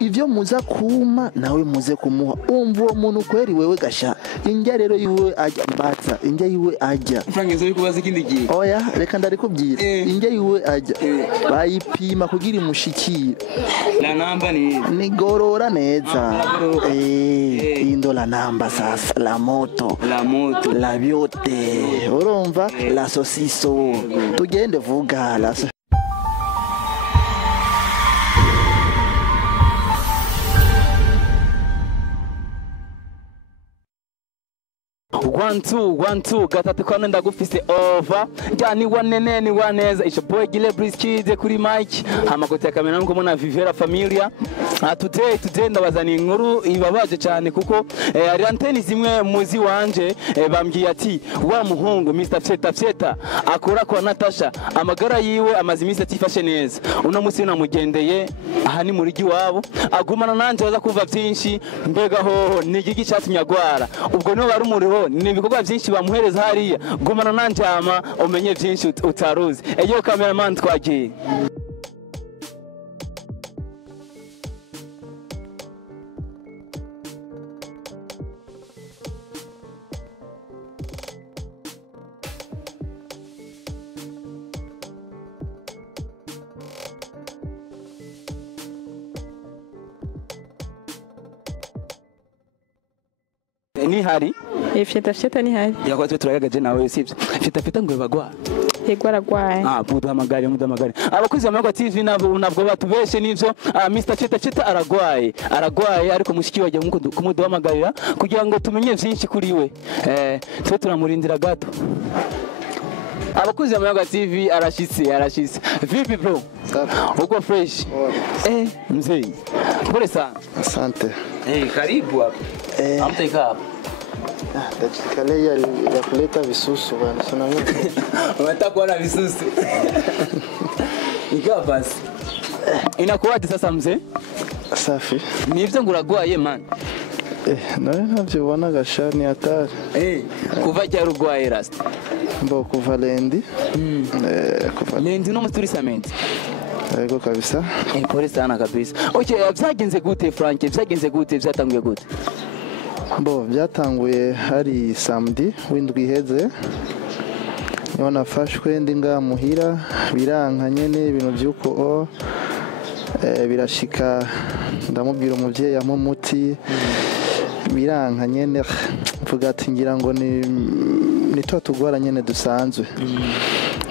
ivyo muza kuma nawe muze kumuha umva uwo muntu kweri wewe gasha injya rero yiwe ajya mbatsa injya yiwe ajya frangizo yukubaza ikindi gihe oya reka ndarikubwira injya yiwe ajya bayipima kugira imushikire la namba ni gorora neza indo la namba sasa la moto la biote urumva la sosiso tugende vuga la One two gatatu kane ndagufise over jani wanene ni waneza isho boy Gile Briskide kuri mic hamakote ya kamera ngo mona Vivera familia today ndabazani inkuru ibabaje cyane kuko ari anteni zimwe muzi wanje bambwiye ati wa muhungu Mr Fyeta akora kwa Natacha amagara yiwe amazi iminsi atifashe neza uno musi namugendeye aha ni muri giwabo agumana nanje baza kuva byinshi mbega hoho ni igiki cyatumye agwara ubwo no bari umuriho ni ibikorwa byinshi bamuhereza hariya gumana nanjama umenye byinshi utaruzi eyo cameraman twagiye ni hari Fyeta ni hari yakwa twe turagagaje nawe sivyo Fyeta ngo bagwa yego aragwaye muduhamagare abakozi bamagwa TV nabo batubeshe nivyo Mr Fyeta aragwaye ariko mushiki waje kumuduhamagarira kugira ngo tumenye byinshi kuri we twe turamurindira gato abakozi bamagwa TV arashitse vipi bro uko fresh mzee pole sana asante karibu hapa amteka hapa Kale ya kuleta visusu bwana sana mimi. Unataka kuona visusu. Ikawa basi. Inakuwaje sasa mzee? Safi. Ni ivyo nguragwaye man. Nawe navyo ubona gashani atari. Kuva cyari urwaye rasta. Mbo kuva lendi. Kuva lendi no muturisamenti. Yego kabisa. Pole sana kabisa. Okay, byagenze gute Frank? Byatanguye gute? Bo byatanguye hari samedi windwi iheze niho nafashwe ndi nga muhira biranka nyene ibintu byuko birashika ndamubwira umuvyeyi amumuti biranka nyene mvuga ati ngira ngo ni tugwara nyene dusanzwe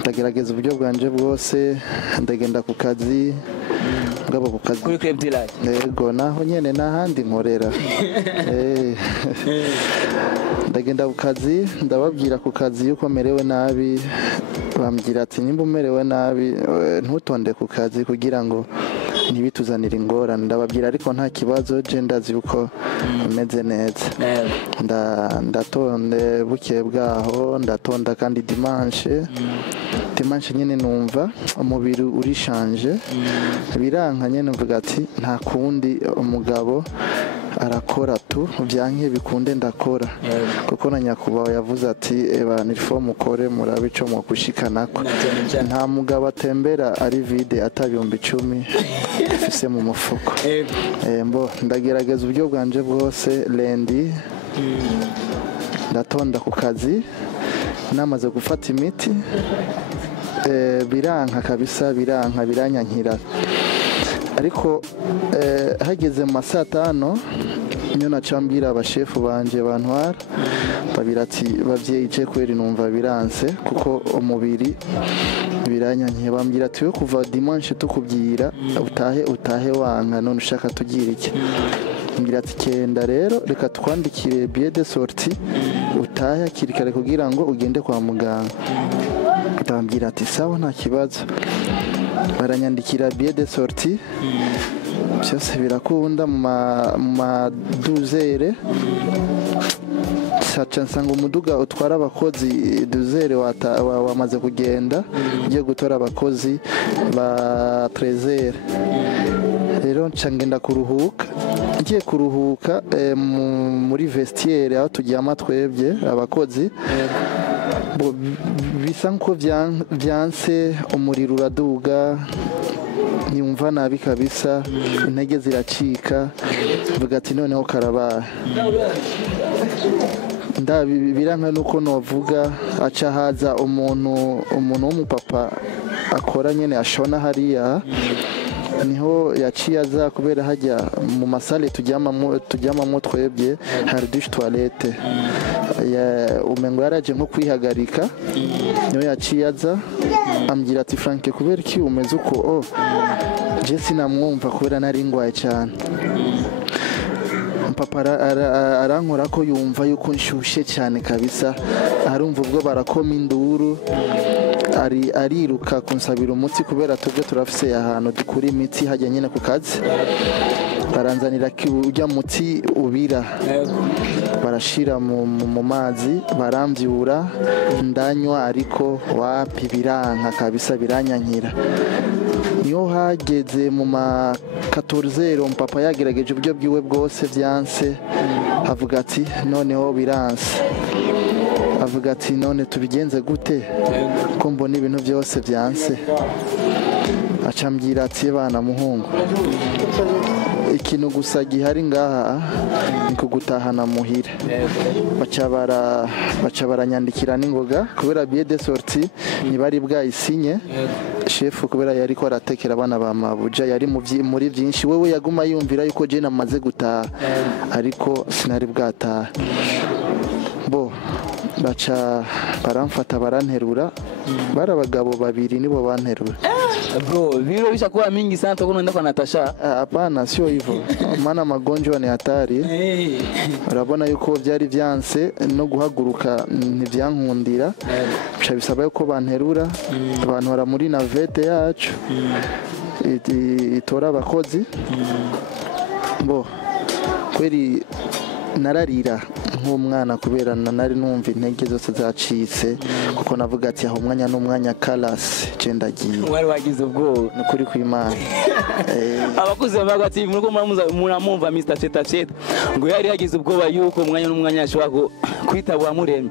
ndagerageza uburyo bwanje bwose ndagenda ku kazi ngabo ku kazi kuri club delight yego naho nyene nahandi nkorera ndagenda ku kazi ndababwira ku kazi yuko merewe nabi bambwira ati nimba umerewe nabi ntutonde ku kazi kugira ngo ntibituzanire ingorane ndababwira ariko nta kibazo je ndazi yuko meze neza ndatonde buke bwaho ndatonda kandi dimanche nyene numva umubiri urishanje biranka nyene mvuga ati nta kundi umugabo arakora tu byanke bikunde ndakora kuko na nyakubaho yavuze ati eba nifo mukore murabe ico mwakushikanako nta mugabo atembera ari vide atabiyumba 10 afise mu mufuko mbo ndagerageza uburyo bwanje bwose lendi ndatonda ku kazi namaze gufata imiti biranka kabisa biranyankira ariko hageze mu masaa 5 niyo nacambira abashefu banje bantwara babirati bavyeyi je kweri numva biranse kuko umubiri biranyankiye bambwira ati we kuva dimanche tukubwira utahe wanka none ushaka tugira iki ngira ati kenda rero reka twandikire billet de sortie utahe kirikare kugira ngo ugende kwa muganga ndambwira ati sawa nta kibazo baranyandikira billet de sortie byose birakunda mu ma 12 nsanga umuduga utwara abakozi 12 wamaze kugenda ugiye gutora abakozi ba 13 rero ncangenda kuruhuka ngiye kuruhuka muri vestiaire aho tujyama twebye abakozi bisa nko byanse umuriro uraduga nyumva nabi kabisa intege ziracika mvuga ati noneho karabaye biranka nuko novuga aca haza umuntu w'umupapa akora nyene ashona hariya niho yaciye aza kubera hajya mu masale tujyamamo twebwe hari douche toilette umengo yaraje nko kwihagarika niho yaciye aza ambwira ati Frank kubera iki umeze uko je sinamwumva kubera nari ngwaye cyane papa arankora ko yumva yuko nshushe cyane kabisa arumva ubwo barakoma induru ariruka kunsabira umuti kubera tubwe turafise ahantu dukura imiti hajya nyine ku kazi baranzanira ujya muti ubira barashira mu mazi baramvyura ndanywa ariko wapi biranka kabisa biranyankira niyo hageze mu ma 14 papa yagerageje uburyo bwiwe bwose byanse avuga ati noneho biranse avuga ati none tubigenze gute ko mbona ibintu byose byanse acambwira ati bana muhungu ikintu gusa gihari ngaha ni kugutahana muhira baca baranyandikira n'ingoga kubera billet de sortie ntibari bwayisinye shefu kubera yari ko aratekera abana ba mabuja yari muri byinshi wewe yaguma yumvira yuko je namaze gutaha ariko sinari bwataha bo baca baramfata baranterura bari abagabo babiri nibo banterura bro vile vishakuwa mingi sana tunaenda kwa Natacha hapana sio hivyo maana magonjwa ni hatari urabona yuko byari byanse no guhaguruka ntivyankundira bica bisaba yuko banterura abantu bara muri navete yacu itora abakozi bo kweri nararira nk'umwana kubera nari numva intege zose zacitse kuko navuga ati aho umwanya n'umwanya kalasi je ndagiye wari wagize ubwoba nukuri kw'Imana abakuze bavuga ati muriko muramumva Mr. Cheta Cheta ngo yari yagize ubwoba yuko umwanya n'umwanya ashobora kwitabwa muremye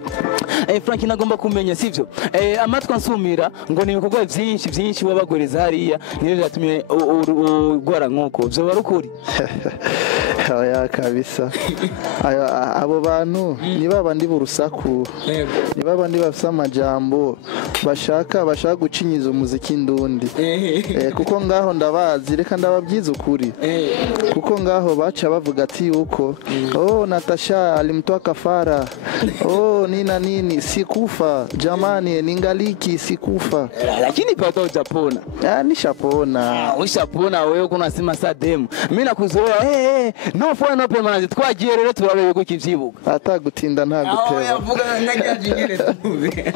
Frank nagomba kumenya sivyo amatwa nsumira ngo ni ibikorwa byinshi wabagoreza hariya niyo byatumye ugwara nk'uko byo barukuri ya kabisa abo bantu niba bandi burusaku niba bandi bafite amajambo bashaka gucinyiza umuziki ndundi kuko ngaho ndabazi reka ndababyiza ukuri kuko ngaho baca bavuga ati yuko Natacha alimtoa kafara nini sikufa jamani ningaliki sikufa lakini pata ujapona nishapona ushapona wewe kuna sima sademu mimi nakuzoea no for no permanent twagiye rero turabe yuko kivyibuka atagutinda ntaguteba yavuga ngajyingire tuvuze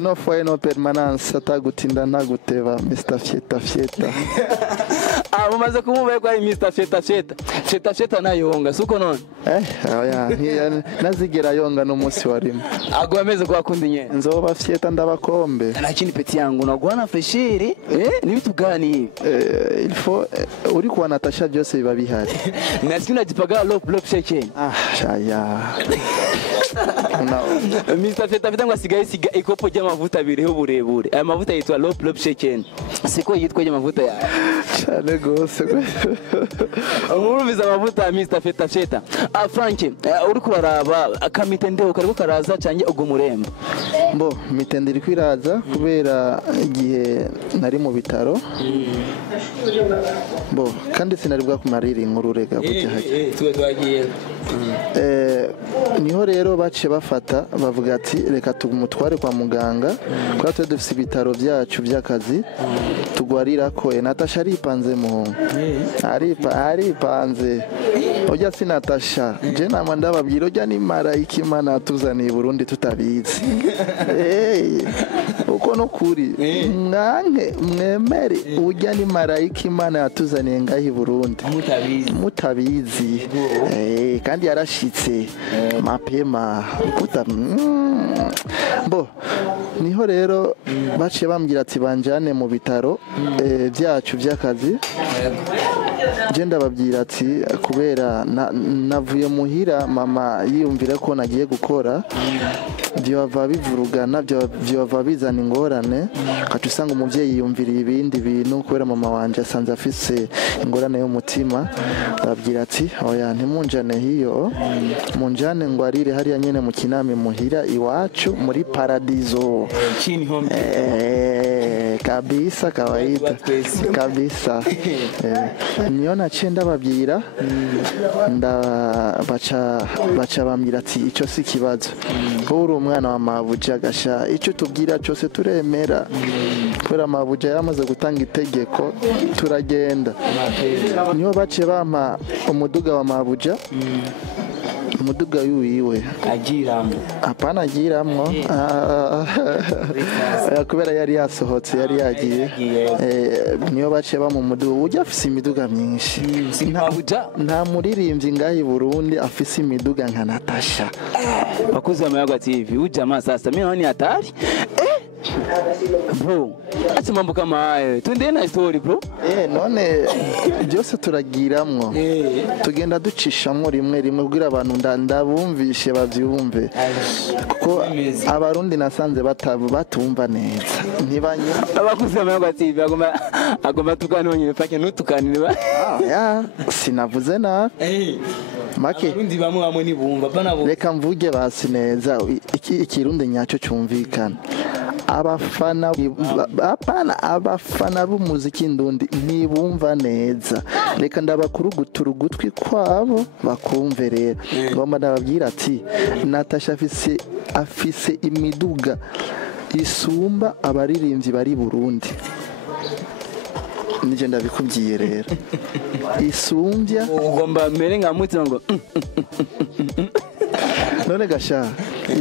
no for no permanence atagutinda ntaguteba Mr. Fieta mumaze kumubera kwa Mr. Cheta nayonga suko none nazigera yonga no munsi warimo ago ameze kwa kundi nye nzoba Fieta ndabakombe lakini peti yangu naguana freshiri nibitugani il faut uri kwa Natacha byose biba bihari nasikina jipaga lop shake shaya Mr. Cheta bitangwa asigaye ikopo ry'amavuta biriho burebure aya mavuta yitwa lop shake siko yitwa y'amavuta ya cyane gose umurubiza amavuta ya Mr. Cheta Frank uri kuraraba akamite ndeo kariko karaza cyanye ugo murembo bo mitende iri kwiraza kubera igihe nari mu bitaro bo kandi sinari bwa kumarira inkuru rega bujya haje tuwe twagiye niho rero baciye bafata bavuga ati reka tumutware kwa muganga kwa twe dufite ibitaro byacu by'akazi tugwarira ko Natacha aripanze muhungu aripanze ujya si Natacha je nama ndababwira ujya ni marayika Imana atuzaniye Burundi tutabizi uko no kuri mwanke mwemere ujya ni marayika Imana yatuzaniye ngahi Burundi mutabizi kandi yarashitse mapema bo niho rero baciye bambwira ati banjane mu bitaro bitaro byacu by'akazi je ndababwira ati kubera navuye muhira mama yiyumvira ko nagiye gukora byava bivurugana byava bizana ingorane kacu usanga umuvyeyi yiyumviriye ibindi bintu kubera mama wanje asanze afise ingorane y'umutima ndababwira ati oya ntimunjane hiyo munjane ngo arire hariya nyene mu kinami muhira iwacu muri paradizo kabisa kawaida kabisa niyo naciye ndababwira baca bambwira ati icyo si ikibazo uri umwana wa mabuja gasha icyo tubwira cyose turemera kubera mabuja yamaze gutanga itegeko turagenda niyo baciye bampa umuduga wa mabuja umuduga wiwe agiramo apana agiramwo kubera yari yasohotse yari yagiye niyo baciye ba mu muduga ujya afise imiduga myinshi nta muririmbyi ngaho i Burundi afise imiduga nka Natacha bakuze amayaga TV ujama sasa mimi naoni hatari bro ati mambo kama hayo tuendee na story bro none byose turagiramwo tugenda ducishamwo rimwe kugira abantu ndabumvishe bavyumve kuko abarundi nasanze batumva neza ntibanye abakuze amayaga TV agomba tukanonye pake nutukanira sinavuze na make abarundi bamwe nibumva bana bo reka mvuge basi neza ikirundi nyacyo cyumvikana abafana b'umuziki ndundi ntibumva neza reka ndabakurugutura ugutwi kwabo bakumve rero ngomba ndababwira ati Natacha afise imiduga isumba abaririmbyi bari Burundi nije ndabikubwiye rero isumbya ugomba mere nka mutima ngo none gasha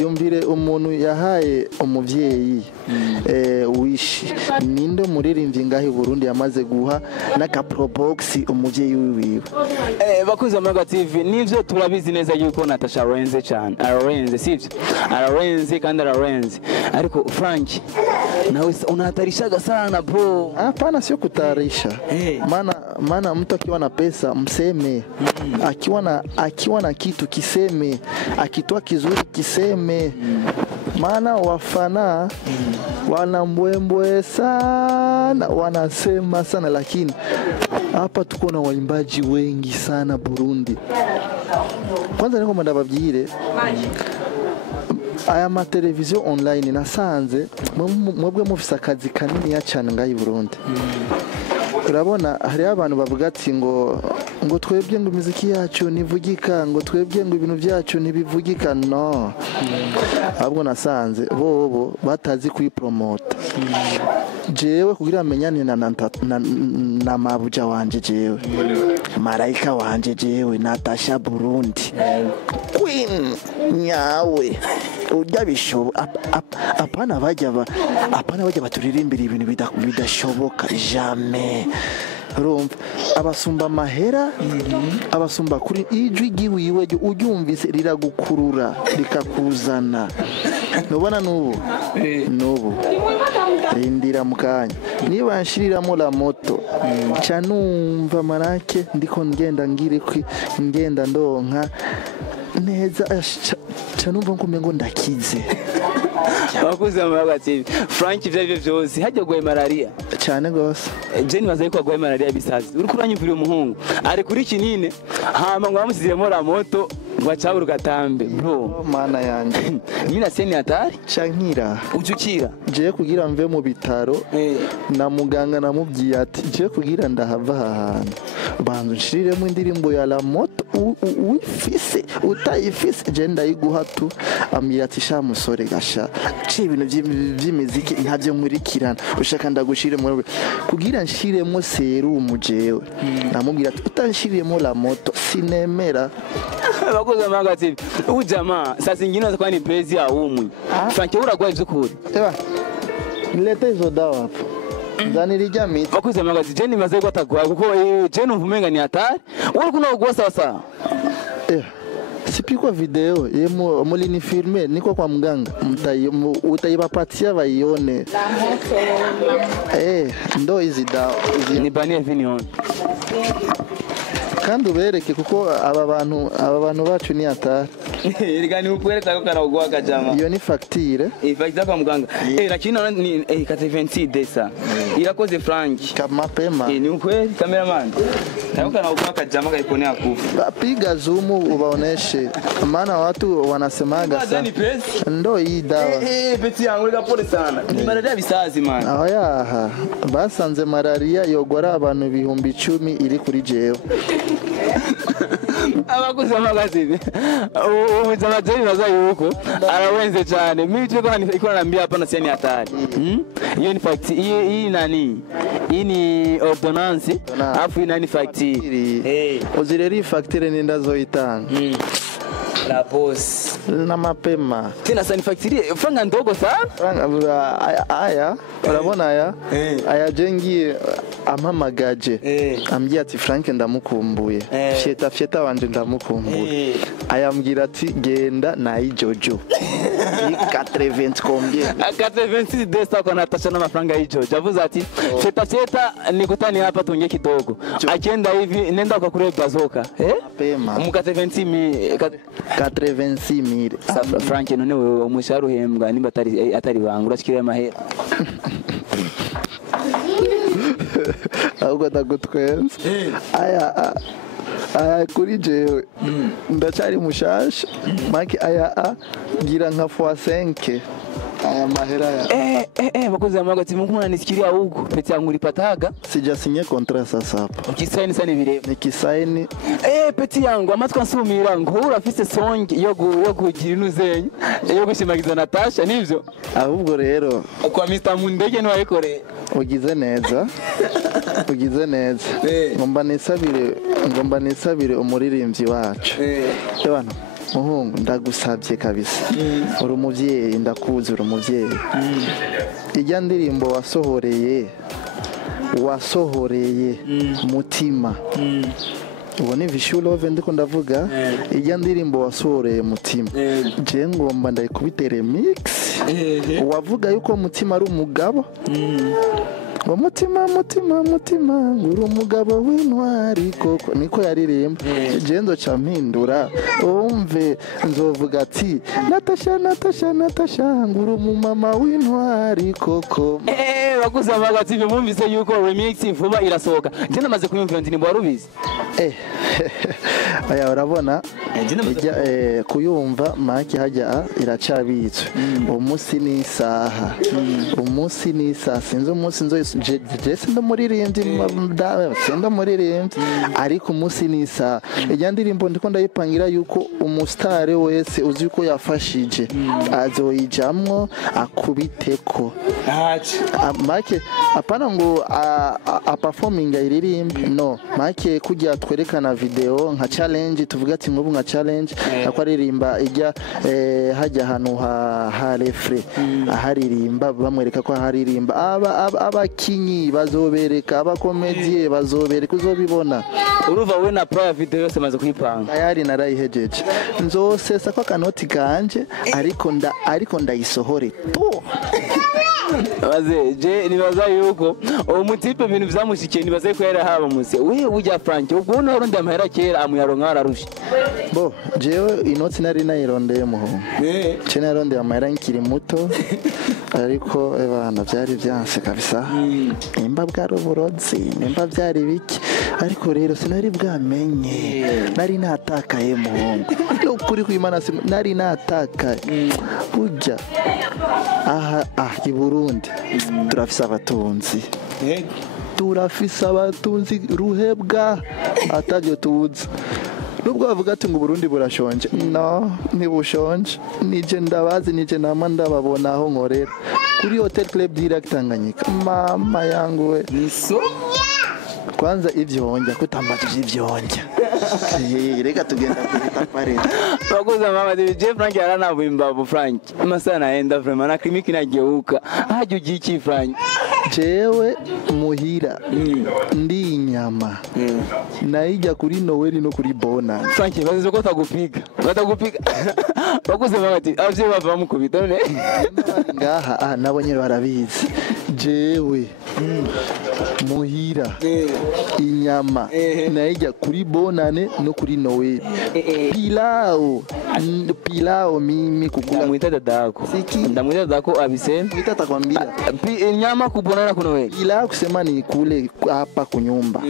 yumvire umuntu yahaye umuvyeyi wishi ninde muririmbyi ngaho i Burundi yamaze guha n'aka probox umuvyeyi wiwe bakuze amayaga TV nivyo turabizi neza yuko Natacha arenze cyane sivyo ararenze kandi ararenze ariko Frank nawe unahatarishaga sana bro hapana sio kutarisha maana mtu akiwa na pesa mseme akiwa na kitu kiseme akitoa kizuri kiseme maana wafana wanambwembwe sana wanasema sana lakini hapa tuko na waimbaji wengi sana Burundi kwanza niko ndababwire aya mateleviziyo online nasanze mwebwe mufise akazi kanini cyane ngaho i Burundi urabona hari abantu bavuga ati ngo twebwe ngo imiziki yacu nivugika ngo twebwe ngo ibintu byacu ntibivugika no ahubwo nasanze bobo batazi kuyipromota jewe kugira amenyane na mabuja wanje jewe marayika wanje jewe Natacha Burundi Queen nyawe ujya bishobo apana bajya baturirimbira ibintu bidashoboka jamais rumva abasumba mahera abasumba kuri ijwi giwiwe uryumvise riragukurura rikakuzana nubona nubu rindira mukanya niba nshiriramo la moto canumva marake ndiko ngenda ndonka neza canumva nkumengo ndakize bakuze amayaga TV Frank ivyo byose hajya gwaye malaria cyane gose Jenny bazaye ko gwaye malaria bisazi uri kuranyumvira umuhungu ari kuri kinine hama ngo bamusiziremo la moto wacabura gatambe bro mana yanje nyina seni hatari cankira ucukira je kugira mve mu bitaro na muganga namubwiye ati je kugira ndahava ahantu banzu nshiriremo indirimbo ya la moto wifise utayifise je ndayiguha tu ambwira ati sha musore gasha ibintu by'imiziki ntabyo nkurikirana ushaka ndagushire mu kugira nshiremo serumu jewe namubwira ati utanshiriyemo la moto sinemera bakoze amayaga TV ujama sasa ingine za kwani praise ya umwe Frank uragwa ivyukuri nilete hizo dawa hapo zanirija miti bakoze amayaga TV Jenny bazaye ko atagwa kuko Jenny umvumenga ni hatari uri kuno gwa sasa sipikwa video mulini filme niko kwa mganga utaiwapatia waione ndo hizi dawa nibanie vinione kandi ubereke kuko aba bantu bacu ni hatari Ilikani ukwereka ko karagwa kajama. Iyo ni facture. Facture kwa muganga. Lakini ni 80 desa. Irakoze frank. Kama pema. Ni ukweli cameraman. Tako karagwa kajama kaiponea kufa. Piga zoom ubaoneshe. Maana watu wanasemaga sana. Ndo hii dawa. Peti yangu ika pole sana. Ni malaria bisazi man. Oya basanze malaria yogora abantu 10,000 iri kuri jewe. Abakuze magazibi. Umujamajeni naza yuko arawenze cyane. Mimi tuko iko naambia hapa na siani hatari. Hiyo ni fact. Hii nani? Hii ni ordonnance. Afu hii nani fact. Uzireri facture ni ndazoitanga. La boss na mapema tena sana factory franga ndogo sana aya urabona aya jengi amamagaje ambye ati Frank ndamukumbuye fyeta wanje ndamukumbuye ayambwira ati genda na ijojo 80 combien 86 desa kwa Natacha na mafranga ijojo avuze ati fyeta nikutani hapa tunge kidogo akienda hivi nenda kwa kule bazoka mapema mu 86,000 Safra Frank none wewe umushahara uhembwa nimba atari bangu urashikira amahera ahubwo ndagutwenza aya kuri jewe ndacari mushasha maki aya gira nka x5 aya mahera ya bakoze amagati mungu nisikiria huko pete yangu lipataga sijasinye contrat sasa hapa ukisaini sana bireba nikisaini pete yangu amatwa nsumira ngo urafise song yo kugira inuzenye yo gushimagiza Natacha nivyo ahubwo rero kwa Mr Mundege ni wayikoreye ugize neza ngomba nisabire umuririmbyi wacu bana Muhungu ndagusabye kabisa uri umuvyeyi ndakuzi uri umuvyeyi ijya ndirimbo wasohoreye mutima ubone vishulove ndiko ndavuga ijya ndirimbo wasohoreye mutima je ngomba ndayikubitere mix wavuga yuko mutima ari umugabo mutima uri umugabo w'intwari koko niko yaririmba gendo campindura umve nzovuga ati Natacha nguru umumama w'intwari koko bakuze amagati bimumvise yuko remix vuba irasohoka je namaze kuyumvira ndinimbo warubizi aya urabona kuyumva maki hajya iracabitswe umunsi n'isaha sinzi umunsi Jesse ndamuririmbye ariko umunsi n'isaha ijya ndirimbo ndiko ndayipangira yuko umusitari wese uzi ko yafashije azoyijamwo akubiteko make apana ngo performing ayiririmbe no make kujya twerekana video nka challenge tuvuga ati nk'ubu nka challenge ako aririmba ijya hajya ahantu ha refre aharirimba bamwereka ko aharirimba abakinyi bazobereka abakomedie bazobereka uzobibona uruva we na pro video yose maze kuyipanga ayari narayihejeje nzosesa ko kanoti kanje ariko ndayisohore to baze nibaza yuko umutipe ibintu byamushikiye nibaze ko yari haba muse we ujya Frank ubwo no rundi amahera kera amuyaronka ararusha bo jewe inoti nari nayirondeye muho cene yarondeye amahera nkiri muto ariko bana byari byanse kabisa nimba bwaroborotse nimba byari biki ariko rero sinari bwamenye nari natakaye muhungu ukuri kw'Imana nari natakaye ujya i Burundi turafise abatunzi ruhebwa atavyo tuzi nubwo bavuga ati ngo Burundi burashonje no ntibushonje nije ndabazi nije nama ndababona aho nkorera kuri Hotel Club Direct Tanganyika mama yangu we niso kwanza ivyonja kutambajije ivyonja reka tugenda kuzita pare bakoze mama DJ Frank yaranabuye imbavu Frank masana enda vraiment na klimiki nageuka haje ugiki Frank jewe muhira ndi inyama naijya kuri Noel no kuri Bona. Frank bazizo ko tagupiga bakuze bagati avye bava bamukubita none ngaha nabonye barabizi jewe muhira inyama naijya kuri Bonane no kuri Noel. Pilao mimi kukula ndamwita dadako ndamwita dadako abise nitakwambia nyama kubonana kuna wewe ila kusema ni kule hapa kunyumba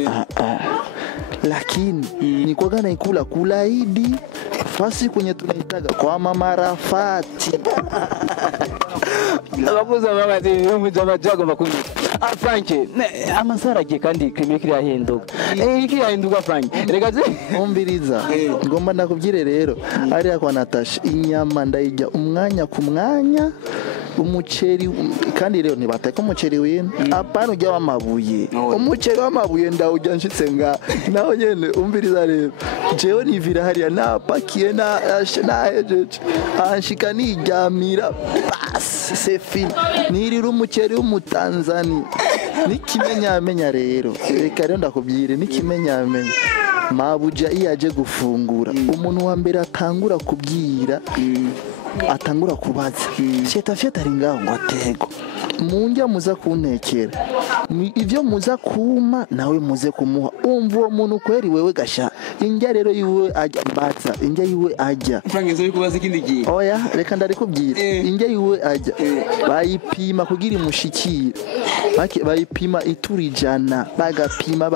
lakini nikoga na ikula kulaidi fasi kwenye tunaitaga kwa mama Rafati abakuza bagati y'umujama jago makundi Frank amasara giye kandi krimi kiri ahinduka iki ahinduka Frank rega ze umbiriza ngomba ndakubyire rero ari kwa Natacha inyama ndayijya umwanya ku mwanya umuceri kandi rero nibateka umuceri wino apana ujya wamabuye umuceri wamabuye ndawujya nshitse nga naho nyene umbiriza rero jewe nivira hariya napakiye na hejeje anshika nijyamira bas c'est fini nirira umuceri w'umutanzani nikimenyamenya rero reka rero ndakubyire nikimenyamenya mabuja iyo aje gufungura umuntu wa mbere atangura kubwira atangura kubaza fyeta ari ngaho ngo atego munjya muza kuntekera ivyo muza kuma nawe muze kumuha umva uwo muntu kweri wewe gasha injya rero yiwe ajya mbaza injya yiwe ajya Frank zo kubaza ikindi gihe oya reka ndari injya yiwe ajya bayipima kugira imushikire bayipima iturijana bagapima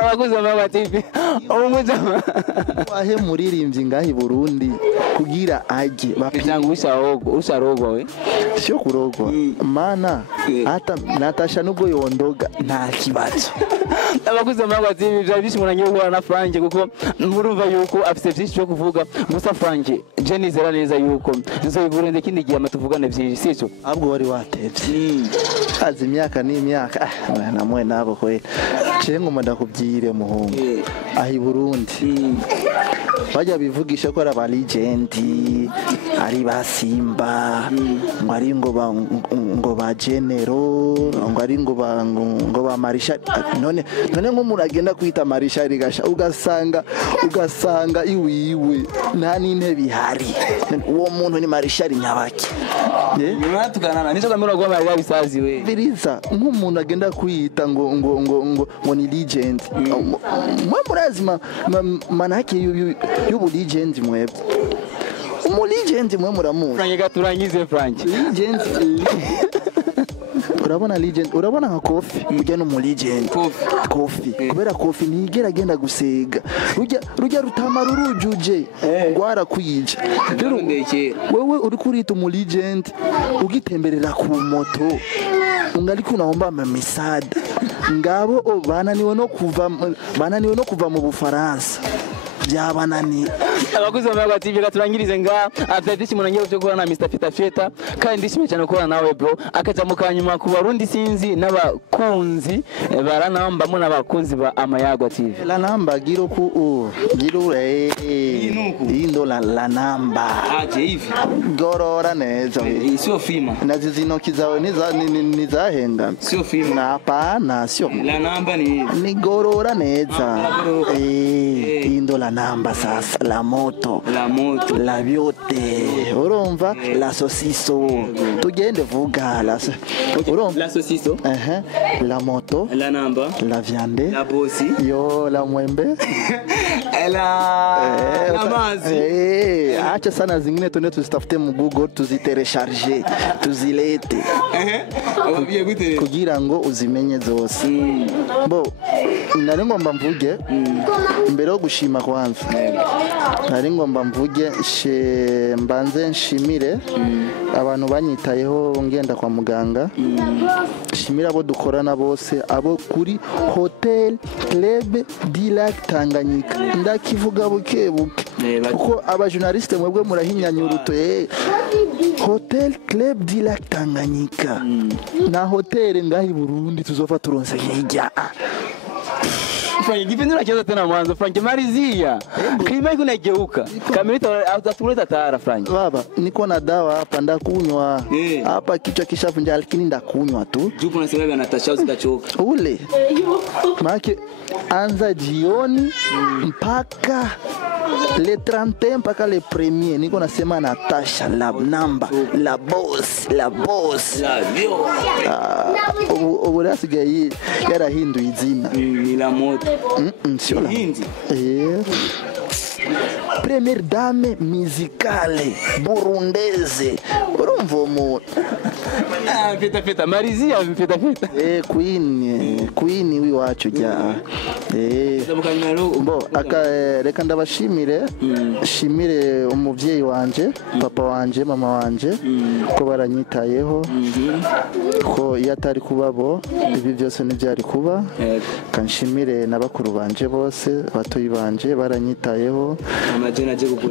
abaguze babativi umujama wahe muririmbyi ngahi Burundi kugira aje bapyangu usharogo we sio kurogwa mana hata Natacha nubwo yondoga nta kibazo abaguze babativi bya bishimuranye guhura na Frank kuko murumva yuko afite byinshi cyo kuvuga gusa Frank je nizera neza yuko nzoyivurende kindi gihe amatuvugane byinshi sico ahubwo wari watevye azi imyaka n'imyaka namwe nabo kwe ngoma ndakubyire muhungu ahi Burundi bajya bivugisha ko ari aba legend ari basimba ngo ari ngo ba genero ngo ari ngo ba marisha none nk'umuntu agenda kwita marisha rigasha ugasanga iwiwe nta n'intebe ihari uwo muntu ni marisha nyabaki nyuma tuganana nizo kamera gwa bari bisazi we biriza nk'umuntu agenda kwita ngo ni legend mwe murazima manake y'ubu legend mwebwe legend mwe muramu Frank gaturangize Frank legend urabona legend urabona nka Kofi ujya no mu legend Kofi kubera Kofi ntigera agenda gusega rujya rutama rurujuje gwara kwija rero wewe uri kurita mu legend ugitemberera ku moto ungali kunaomba misada ngabo bananiwe no kuva mu Bufaransa byabanani abaguze bagati bigaturangirize nga afite munangiye cyo guhana Mr. Fita kandi ndishimye cyane ko nawe bro akaja mu kanyuma ku Barundi sinzi n'abakunzi baranamba mu n'abakunzi ba Amayago TV la namba giro ku giro indo la namba aje hivi gorora neza sio fima nazizi intoki zawe nizahenga sio fima hapana sio la namba ni gorora neza indo la namba sasa la moto la vyote urumva la sosiso tugende vuga urumva la sosiso la moto la namba la viande la bosi yo la mwembe la mazi acha sana zingine tuende tuzitafute mu Google tuziterecharge tuzilete ababiye gute kugira ngo uzimenye zose bo nari ngomba mvuge mbere yo gushima kwanza nari ngomba mvuge mbanze nshimire abantu banyitayeho ngenda kwa muganga shimira abo dukorana bose abo kuri Hotel Club du Lac Tanganyika ndakivuga buke kuko aba journaliste mwebwe murahinyanyuruto Hotel Club du Lac Tanganyika na hotel ngahi Burundi tuzofa turonse hirya Frank kipindi unacheza tena mwanzo Frank malizia. Klima iko inageuka. Kamera atatuleta tayari Frank. Baba, niko na dawa hapa ndakunywa. Hapa kichwa kishavunja lakini ndakunywa tu. Jupo na sababu Natacha zikachoka. Ule. Maana anza jioni mpaka le 31 mpaka le premier niko nasema Natacha la namba la boss la vio uburasiga yarahinduye izina ni la moto sio la hindi première dame musicale burundese urumva mu feta marizia feta queen wiwacu ja bo reka ndabashimire shimire umuvyeyi wanje papa wanje mama wanje ko baranyitayeho ko yatari kubabo ibi byose n'ibyari kuba kanshimire nabakuru banje bose batoyi banje baranyitayeho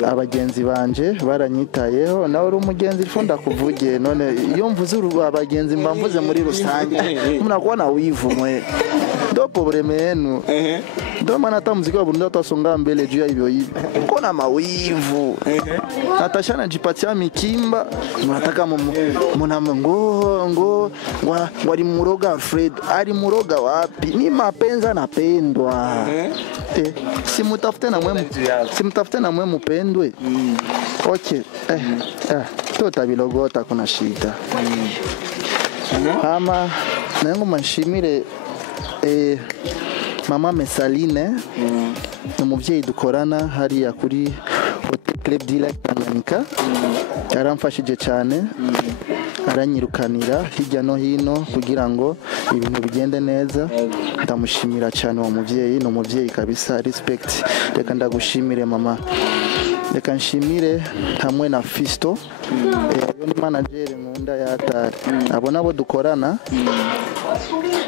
abagenzi banje baranyitayeho nawe uri umugenzi funda kuvuge none iyo mvuze abagenzi mbamvuze muri rusange mnakuona wivu mwe ndo probleme yenu ndo maana hata muziki wa Burundi utasonga mbele juu ya hivyo hivyo kuna mawivu Natacha anajipatia mikimba mnataka ngo wali muroga Alfred ali muroga wapi ni mapenzi anapendwa simtafute na mwe mpendwe okay totabilogota kuna shida ama nangu mashimire mama Mesaline umuvyeyi dukorana hariya kuri Hotel Club Direct Tanganyika yaramfashije cyane aranyirukanira hirya no hino kugira ngo ibintu bigende neza ndamushimira cyane uwo muvyeyi no muvyeyi kabisa respect reka ndagushimire mama reka nshimire hamwe na Fisto ni manager nkunda yatari abo nabo dukorana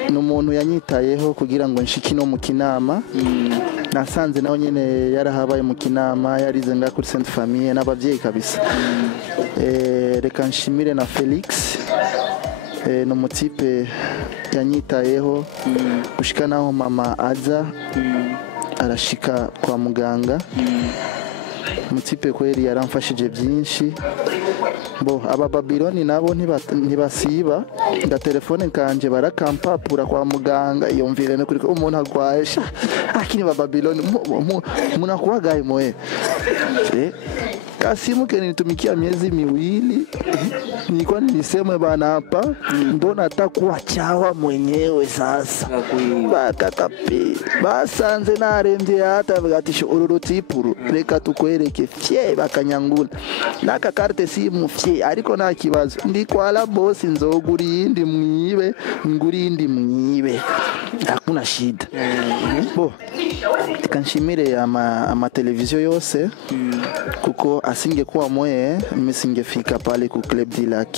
n'umuntu yanyitayeho kugira ngo nshiki no mu kinama nasanze nawe nyene yarahabaye mu kinama yarize nga kuri Sainte Famille n'abavyeyi kabisa reka nshimire na Felix no mutipe yanyitayeho gushika naho mama aza arashika kwa muganga mutipe kweli yaramfashije byinshi bo aba Babiloni nabo ntibasiba nda telefone kanje barakampapura kwa muganga iyo mvire no kuri umuntu agwaye akini ba Babiloni munakuwagaye moe kasimu kenitumikia miezi miwili nilikuwa nilisema bana hapa ndo natakuwa chawa mwenyewe sasa bakakapi basanze naremvye hata bagatisha ururutipuru reka tukwereke fye bakanyangula naka carte simu fye ariko nta kibazo ndikwala boss nzoguri indi mwibe nguri indi mwibe hakuna shida bo kanshimire ama televiziyo yose kuko asingekuwa mwe misingefika pale ku Club du Lac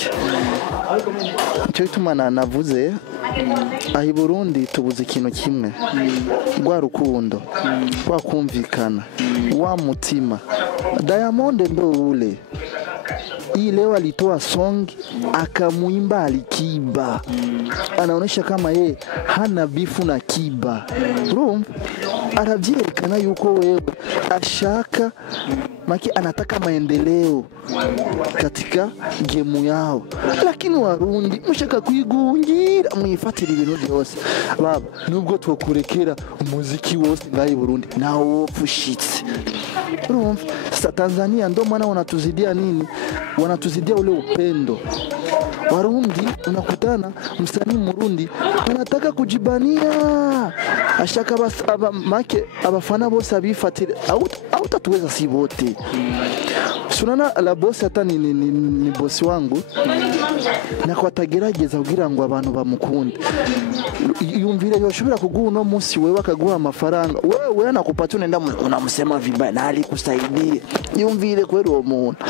cyo tumana navuze ahi Burundi tubuze ikintu kimwe gwa rukundo kwa kumvikana wa mutima Diamond ndo ule leo alitoa song akamuimba Alikiba anaonesha kama ye hana bifu na Kiba arabyerekana yuko wewe ashaka maki anataka maendeleo katika gemu yao lakini Warundi mushaka kwigungira mwifatira ibintu byose baba nubwo twokurekera umuziki wose ngayi Burundi nawo wopfushitse sasa Tanzania ndo maana wanatuzidia nini wanatuzidia ule upendo Warundi unakutana msanii Murundi anataka kujibania ashaka make abafana bose abifatire au tatuweza si bote sunana la boss hata ni boss wangu na kwatagerageza kugira ngo abantu bamukunde yumvire yoshobora kuguha no munsi wewe akaguha amafaranga wewe nakupata unenda unamsema vibaya na alikusaidia yumvire kweli uwo muntu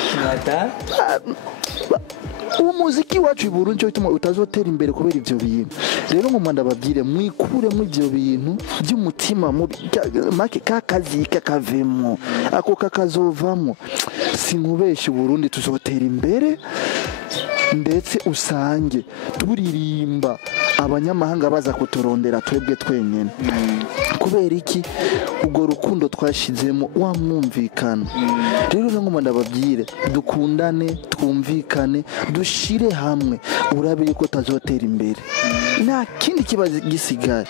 umuziki wacu Burundi cyo bituma utazotera imbere kubera ivyo bintu rero mu Rwanda babwire mwikure mu ivyo bintu by'umutima make kakazika kavemo ako kakazovamo sinkubeshe Burundi tuzotera imbere ndetse usange turirimba abanyamahanga baza kuturondera twebwe twenyene kubera iki ubwo rukundo twashizemo wamwumvikana rero ngoma ndababwire dukundane twumvikane dushire hamwe urabe yuko tazotera imbere nta kindi kibazo gisigaye.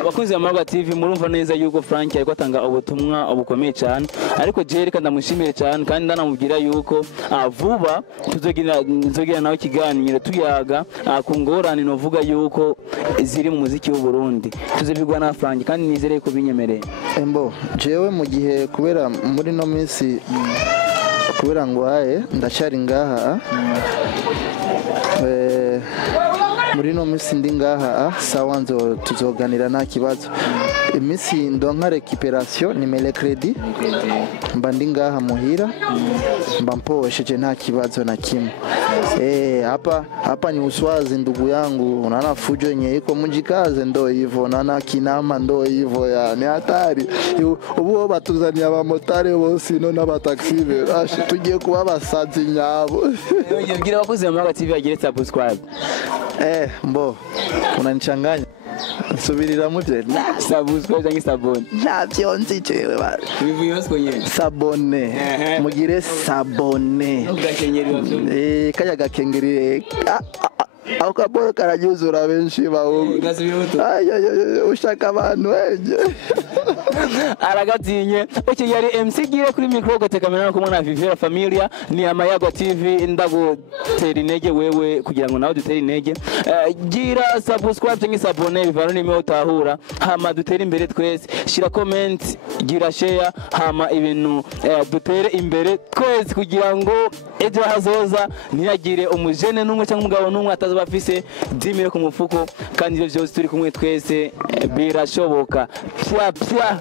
Abakunzi ba Hamagara TV murumva neza yuko Frank ariko atanga ubutumwa obukomeye cyane ariko je reka ndamushimire cyane kandi ndanamubwira yuko vuba tuzogira nawe kiganiro tuyaga ku ngorane novuga yuko ziri mu muziki w'u Burundi tuzobigwa na Frank kandi nizere ko binyemereye. Embo jewe mu gihe kubera muri no minsi kubera ngwaye ndacari ngaha muri no minsi ndi ngaha sawa nzo tuzoganira nta kibazo iminsi ndonka recuperation ni mercredi mba ndi ngaha muhira mba mposheje nta kibazo na kimwe hapa ni uswazi ndugu yangu unaona fujo yenye iko mujikaze ndo hivyo nana kinama ndo hivyo ya ni hatari ubu batuzania abamotari bose no n'abataxibe ashi tugiye kuba basazi nyabo. Yibwira abakozi ba Hamagara TV bagire subscribe. Mbo unanichanganya subirira muvye Subscribe cyangwa sabone navyo nzi jewe ba bivuye hose konyene sabone mugire sabone kaya gakengeri aho kaboro karanyuzura benshi bawo ushaka abantu wenje aragatinye icyo yari MC gire kuri micro gotekamera ko mwana Vivera Familia ni Hamagara TV ndagutera intege wewe kugira ngo nawe dutere intege gira subscribe cyangwa sabone bivana n'imwe utahura hama dutere imbere twese shira comment gira share hama ibintu dutere imbere twese kugira ngo ejo hazoza ntiyagire umujene n'umwe cyangwa umugabo n'umwe ataza bafise dimire ku mufuko kandi ibyo byose turi kumwe twese birashoboka pya